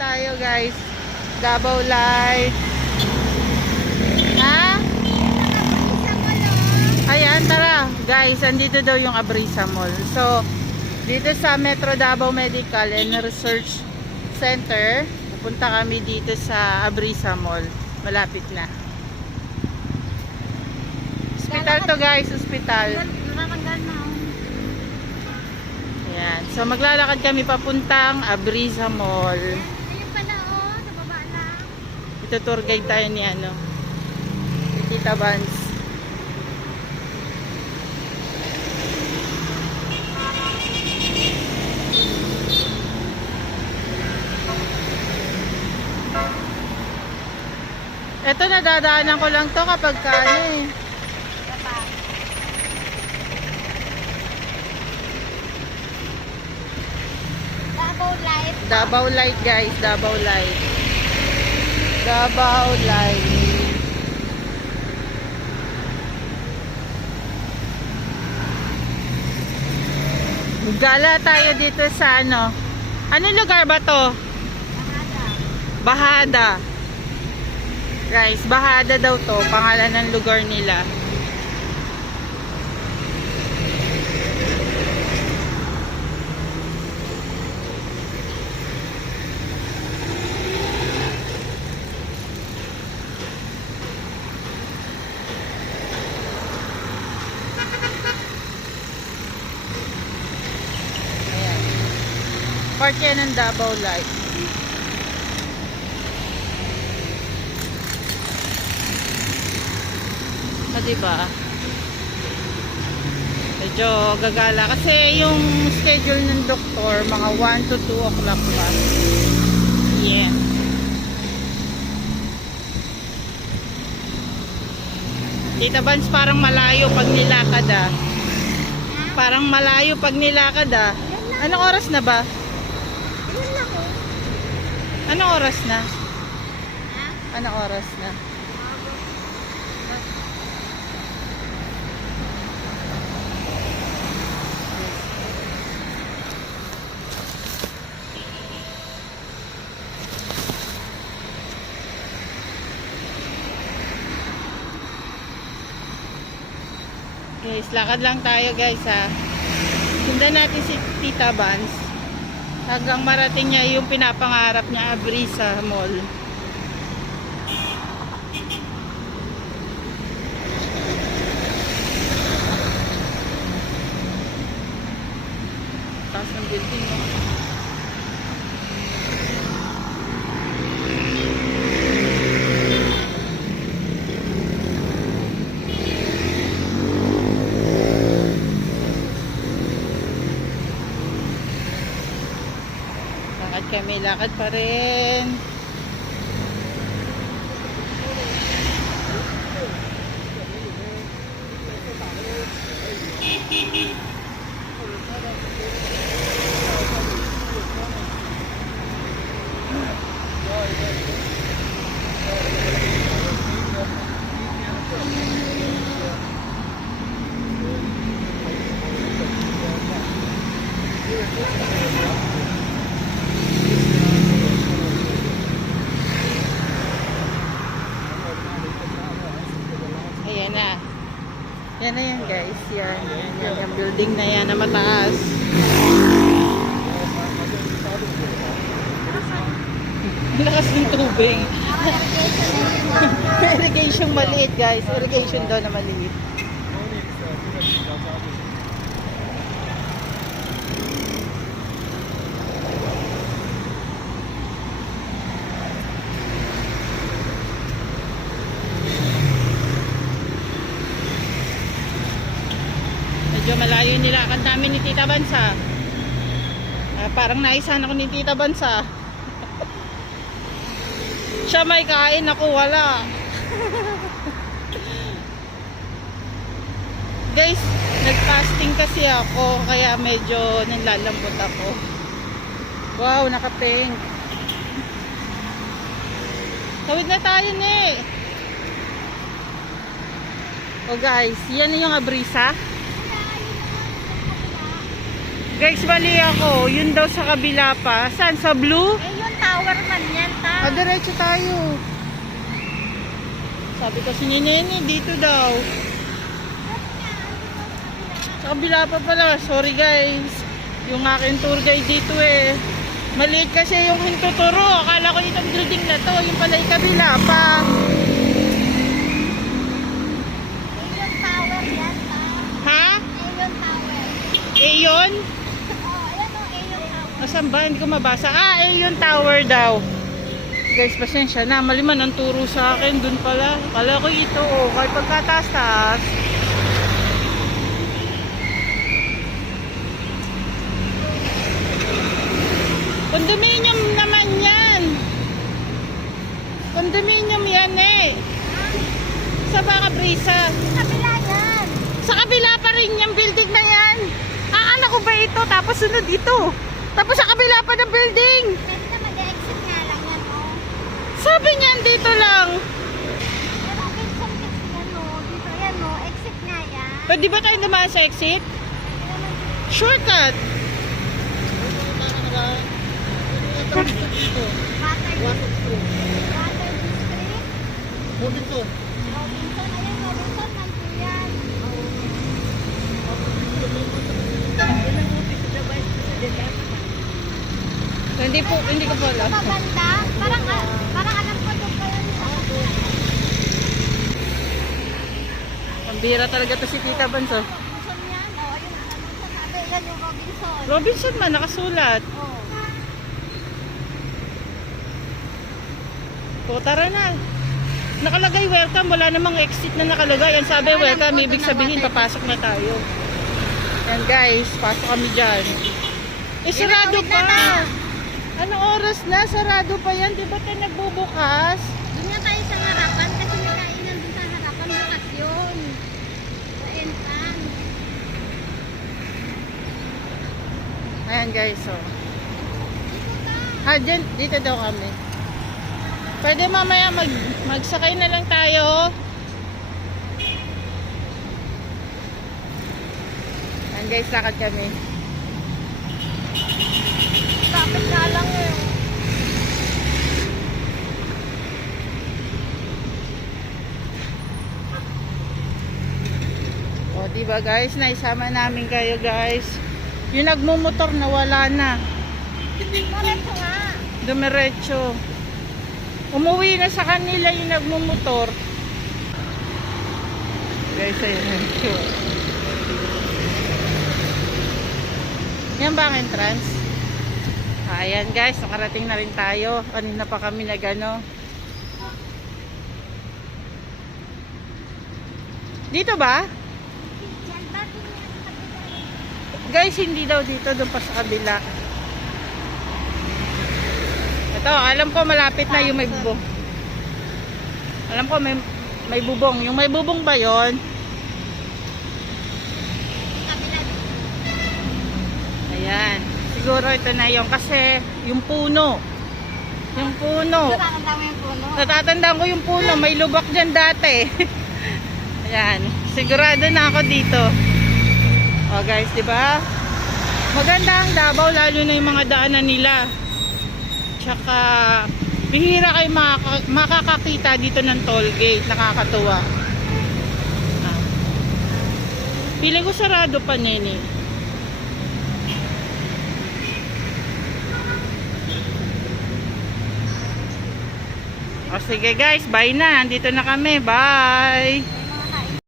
tayo guys. Davao Light. Ha? Ayan, tara. Guys, andito daw yung Abrisa Mall. So, dito sa Metro Davao Medical and Research Center, pupunta kami dito sa Abrisa Mall. Malapit na. Hospital to guys, hospital. Ayan. So, maglalakad kami papuntang Abrisa Mall. Ayun pala oh, sa baba lang. Ito tour guide tayo ni ano, Tita Vance. Ito nadadaanan ko lang to kapag kani. Davao Light. Davao Light guys, Davao Light. Davao Light. Gala tayo dito sa ano. Anong lugar ba to? Bahada. Guys, Bahada daw to, pangalan ng lugar nila. Ayan. Part yan ng Davao Light. Diba? Medyo gagala kasi yung schedule ng doktor mga 1 to 2 o'clock pa. Yeah. Tita Vance, parang malayo pag nilakad ah. Parang malayo pag nilakad ah. Anong oras na ba? Ayun lang oh. Anong oras na? Anong oras na? Guys, lakad lang tayo guys ha. Sundan natin si Tita Vance hanggang marating niya yung pinapangarap niya, Abrisa Mall. Taas ng building mo. Kami lakad pa rin. Ayan na. Yan na yan guys. Yan. Yan yung building na yan na mataas. Lakas ng tubig. Irrigation maliit guys. Irrigation daw na maliit. Medyo malayo nilakad namin ni Tita Vance. Parang naisahan ako ni Tita Vance. Siya may kain, ako wala. Guys, nag-fasting kasi ako kaya medyo nilalambot ako. Wow, naka-pink. Tawid na tayo ni. Oh guys, yan yung Abrisa. Guys, mali ako. Yun daw sa kabila pa. Saan? Sa blue? Eh, yung tower naman yan, ta. Diretso tayo. Sabi kasi ni Nene, dito daw. Sa kabila pa pala. Sorry guys. Yung aking tour guide dito eh. Maliit kasi yung hintuturo. Akala ko itong building na to. Yung pala yung kabila pa. Aeon Tower yan, ta. Ha? Aeon Tower. Aeon? Oh, ayan o, Aeon Tower. Nasaan ba? Hindi ko mabasa. Aeon Tower daw. Guys, pasensya na. Maliman ang turo sa akin. Dun pala. Akala ko ito. Oh. Kahit pagkataas-taas. Condominium naman yan. Condominium yan eh. Sa baka brisa. Kabila yan. Sa kabila pa rin yung building na yan. Ano ko ba ito? Tapos sunod dito. Tapos sa kabila pa ng building. Pwede na mag-exit nga lang yan, oh. Sabi niyan dito lang. Pero Vincent kasi yan, oh. Dito yan, oh. Exit nga yan. Pwede ba tayo dumaan sa exit? Pwede naman Shortcut. Water District. Robinson. Robinson, ayan, Robinson, man po yan. Hindi ko po alam. Pabanda, parang alam ko doon kayo niya. Pambira talaga to si Tita Banso. Robinson yan, oh. Ayun, Robinson, sabi, yan yung Robinson. Robinson man, nakasulat. Oh. O, tara na. Nakalagay welcome, wala namang exit na nakalagay. Ang sabi welcome, ibig sabihin papasok na tayo. Yan guys, pasok kami dyan. Eh, sarado pa. Anong oras na? Sarado pa yan. Di ba tayo nagbubukas? Doon nga tayo sa harapan kasi may kainan doon sa harapan. Bukas yun. Sa entrance. Ayan guys, so. Dito ka. Dito daw kami. Pwede mamaya magsakay na lang tayo. Ayan guys, lakad kami. Traffic nga lang eh. O, diba guys, naisama namin kayo guys. Yung nagmumotor na wala na. Diretso nga. Dumiretso. Umuwi na sa kanila yung nagmumotor. Guys, ayun. Yan ba ang entrance? Ayan guys, nakarating na rin tayo. Kanina pa kami nagano. Dito ba? Yan ba? Doon nga sa kabila. Guys, hindi daw dito, doon pa sa kabila. Ito, alam ko malapit na yung may bubong. Alam ko may bubong. Yung may bubong ba yon? Kabila. Ayan. Siguro ito na yung kasi yung puno. Yung puno. Natatanda mo yung puno. Natatandaan ko yung puno. May lubak dyan dati. Ayan. Sigurado na ako dito. O guys, di ba? Maganda ang Davao, lalo na yung mga daanan nila. Tsaka bihira kayo makakakita dito ng toll gate. Nakakatuwa. Piling ko sarado pa, Nene. O sige guys, bye na. Andito na kami. Bye!